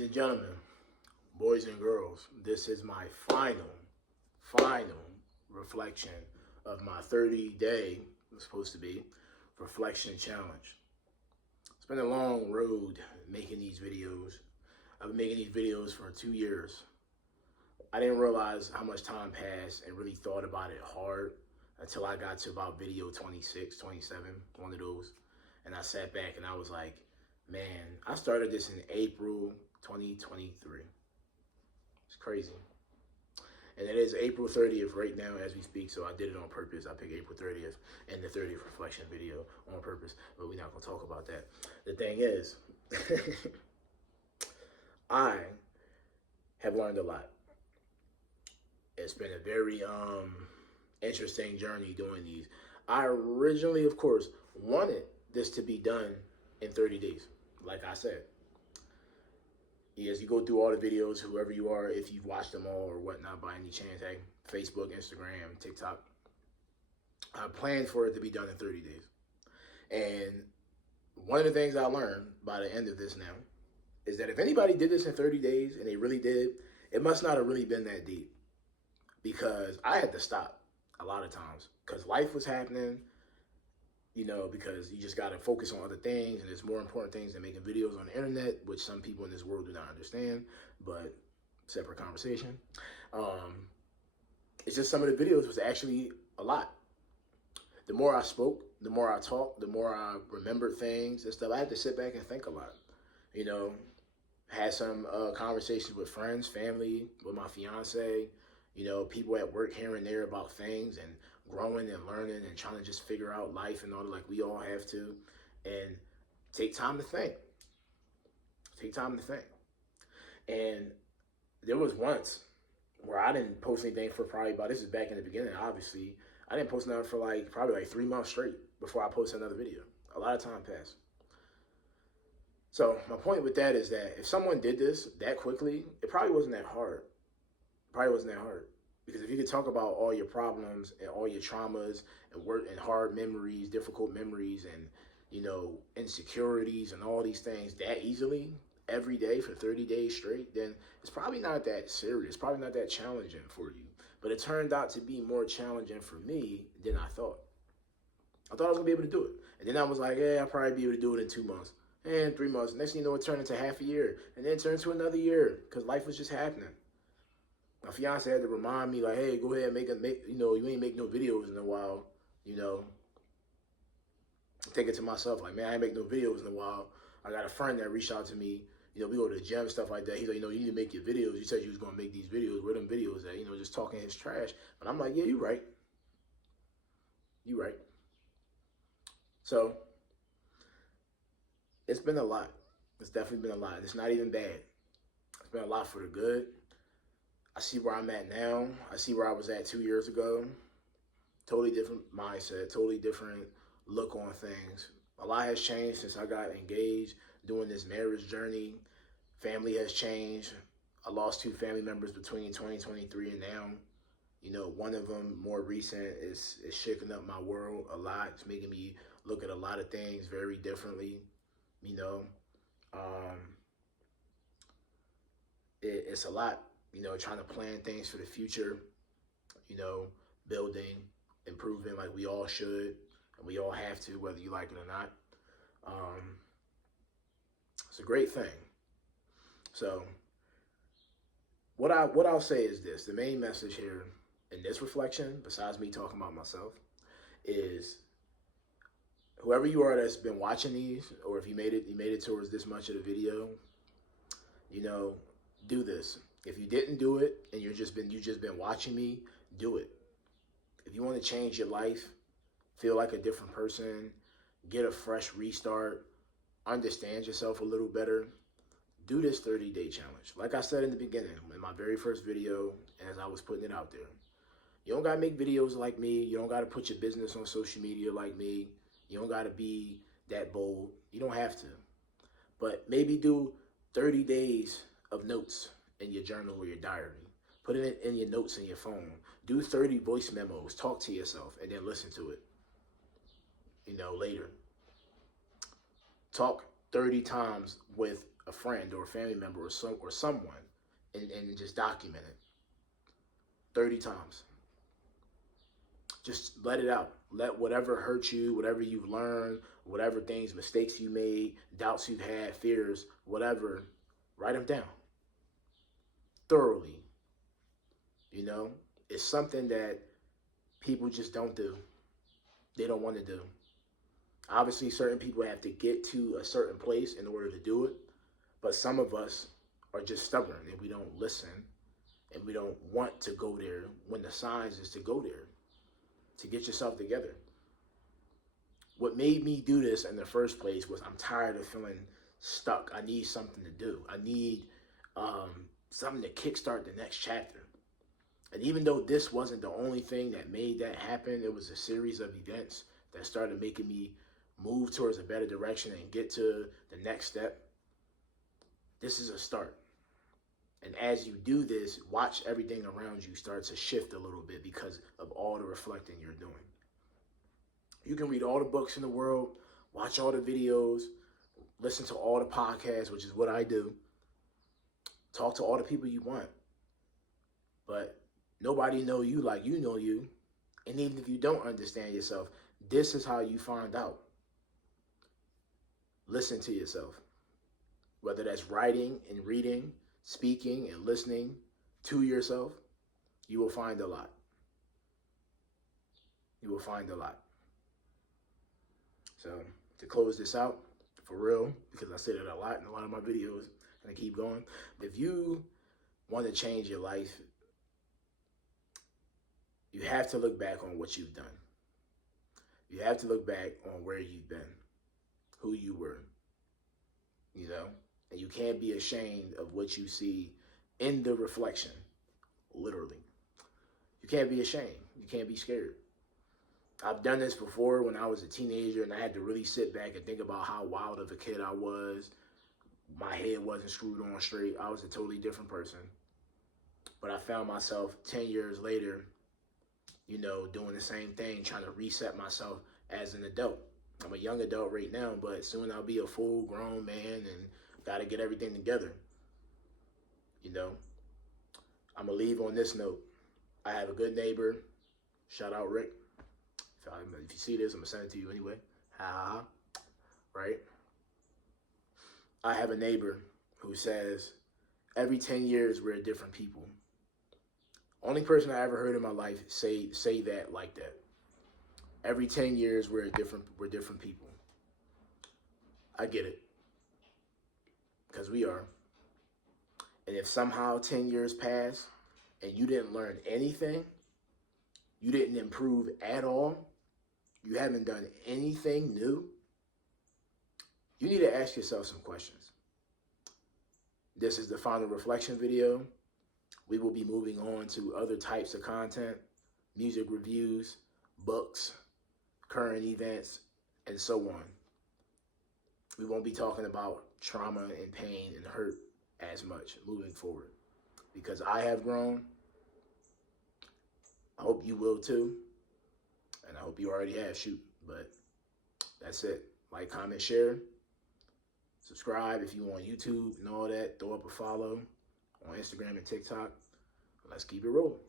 Ladies and gentlemen, boys and girls, this is my final reflection of my 30-day, it's supposed to be, reflection challenge. It's been a long road making these videos. I've been making these videos for 2 years. I didn't realize how much time passed and really thought about it hard until I got to about video 26, 27, one of those. And I sat back and I was like, man, I started this in April 2023. It's crazy. And it is April 30th right now as we speak, so I did it on purpose. I picked April 30th and the 30th reflection video on purpose, but we're not going to talk about that. The thing is, I have learned a lot. It's been a very interesting journey doing these. I originally, of course, wanted this to be done in 30 days, like I said. As you go through all the videos, whoever you are, if you've watched them all or whatnot by any chance, hey, Facebook, Instagram, TikTok, I planned for it to be done in 30 days. And one of the things I learned by the end of this now is that if anybody did this in 30 days, and they really did, it must not have really been that deep. Because I had to stop a lot of times because life was happening, you know, because you just got to focus on other things, and there's more important things than making videos on the internet, which some people in this world do not understand, but separate conversation. It's just some of the videos was actually a lot. The more I spoke, the more I talked, the more I remembered things and stuff. I had to sit back and think a lot, you know, had some conversations with friends, family, with my fiance, you know, people at work here and there about things and growing and learning and trying to just figure out life and all that, like we all have to, and take time to think. Take time to think. And there was once where I didn't post anything for probably about, this is back in the beginning, obviously. I didn't post nothing for probably 3 months straight before I posted another video. A lot of time passed. So my point with that is that if someone did this that quickly, it probably wasn't that hard. Probably wasn't that hard. Because if you could talk about all your problems and all your traumas and work and hard memories, difficult memories, and, you know, insecurities and all these things that easily every day for 30 days straight, then it's probably not that serious, probably not that challenging for you. But it turned out to be more challenging for me than I thought. I thought I was gonna be able to do it. And then I was like, yeah, I'll probably be able to do it in 2 months and 3 months. Next thing you know, it turned into half a year, and then it turned into another year because life was just happening. My fiance had to remind me, like, hey, go ahead and make, you know, you ain't make no videos in a while, you know. Take it to myself, like, man, I ain't make no videos in a while. I got a friend that reached out to me, you know, we go to the gym, stuff like that. He's like, you know, you need to make your videos. You said you was going to make these videos. Where them videos at? You know, just talking his trash. But I'm like, yeah, you right. You right. So, it's been a lot. It's definitely been a lot. It's not even bad. It's been a lot for the good. I see where I'm at now. I see where I was at 2 years ago. Totally different mindset, totally different look on things. A lot has changed since I got engaged, doing this marriage journey. Family has changed. I lost 2 family members between 2023 and now. You know, one of them, more recent, is shaking up my world a lot. It's making me look at a lot of things very differently, you know. It's a lot. You know, trying to plan things for the future, you know, building, improving like we all should, and we all have to, whether you like it or not. It's a great thing. So what I'll say is this: the main message here in this reflection, besides me talking about myself, is whoever you are that's been watching these, or if you made it towards this much of the video, you know, do this. If you didn't do it and you've just been watching me, do it. If you want to change your life, feel like a different person, get a fresh restart, understand yourself a little better, do this 30-day challenge. Like I said in the beginning, in my very first video, as I was putting it out there, you don't got to make videos like me. You don't got to put your business on social media like me. You don't got to be that bold. You don't have to. But maybe do 30 days of notes in your journal or your diary. Put it in your notes in your phone. Do 30 voice memos. Talk to yourself and then listen to it, you know, later. Talk 30 times with a friend or a family member or someone and just document it 30 times. Just let it out. Let whatever hurt you, whatever you've learned, whatever things, mistakes you made, doubts you've had, fears, whatever, write them down thoroughly. You know, it's something that people just don't do. They don't want to do. Obviously, certain people have to get to a certain place in order to do it, but some of us are just stubborn and we don't listen and we don't want to go there when the signs is to go there, to get yourself together. What made me do this in the first place was I'm tired of feeling stuck. I need something to do. I need something to kickstart the next chapter. And even though this wasn't the only thing that made that happen, it was a series of events that started making me move towards a better direction and get to the next step. This is a start. And as you do this, watch everything around you start to shift a little bit because of all the reflecting you're doing. You can read all the books in the world, watch all the videos, listen to all the podcasts, which is what I do. Talk to all the people you want. But nobody know you like you know you. And even if you don't understand yourself, this is how you find out. Listen to yourself. Whether that's writing and reading, speaking and listening to yourself, you will find a lot. You will find a lot. So to close this out, for real, because I said it a lot in a lot of my videos, and I keep going. If you want to change your life, you have to look back on what you've done. You have to look back on where you've been, who you were, you know? And you can't be ashamed of what you see in the reflection, literally. You can't be ashamed. You can't be scared. I've done this before when I was a teenager and I had to really sit back and think about how wild of a kid I was. My head wasn't screwed on straight. I was a totally different person. But I found myself 10 years later, you know, doing the same thing, trying to reset myself as an adult. I'm a young adult right now, but soon I'll be a full grown man and got to get everything together. You know, I'm going to leave on this note. I have a good neighbor. Shout out Rick. If you see this, I'm going to send it to you anyway. Ha ha ha. Right? I have a neighbor who says, every 10 years, we're different people. Only person I ever heard in my life say that like that. Every 10 years, we're different people. I get it. Because we are. And if somehow 10 years pass and you didn't learn anything, you didn't improve at all, you haven't done anything new, you need to ask yourself some questions. This is the final reflection video. We will be moving on to other types of content, music reviews, books, current events, and so on. We won't be talking about trauma and pain and hurt as much moving forward because I have grown. I hope you will too. And I hope you already have, but that's it. Like, comment, share, subscribe if you on YouTube and all that. Throw up a follow on Instagram and TikTok. Let's keep it rolling.